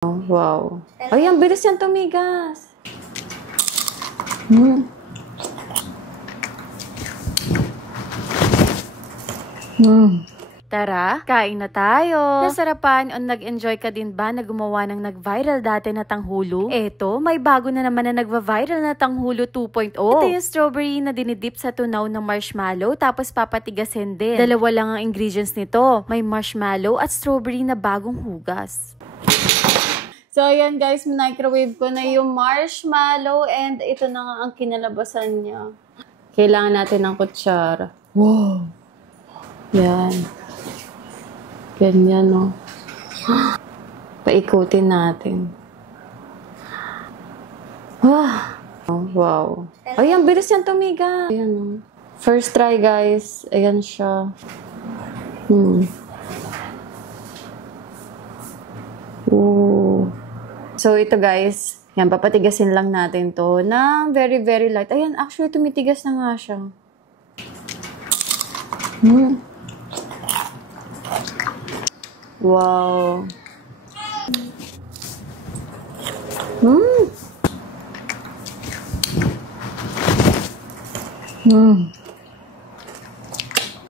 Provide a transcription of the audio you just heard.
Oh, wow. Ay, ang bilis yan tumigas. Hmm. Tara, kain na tayo. Nasarapan o nag-enjoy ka din ba na gumawa ng nag-viral dati na tanghulo? Eto, may bago na naman na nag-viral na tanghulo 2.0. Ito yung strawberry na dinidip sa tunaw ng marshmallow tapos papatigasin din. Dalawa lang ang ingredients nito. May marshmallow at strawberry na bagong hugas. So, ayan guys, microwave ko na yung marshmallow and ito na nga ang kinalabasan niya. Kailangan natin ng kutsara. Wow! Yan. Ganyan, no? Paikutin natin. Wow. Ay, ang bilis yan tumiga. Ayan, no? First try, guys. Ayan siya. Ooh. So, ito, guys. Yan, papatigasin lang natin to na very, very light. Ayan, actually, tumitigas na nga siya. Wow.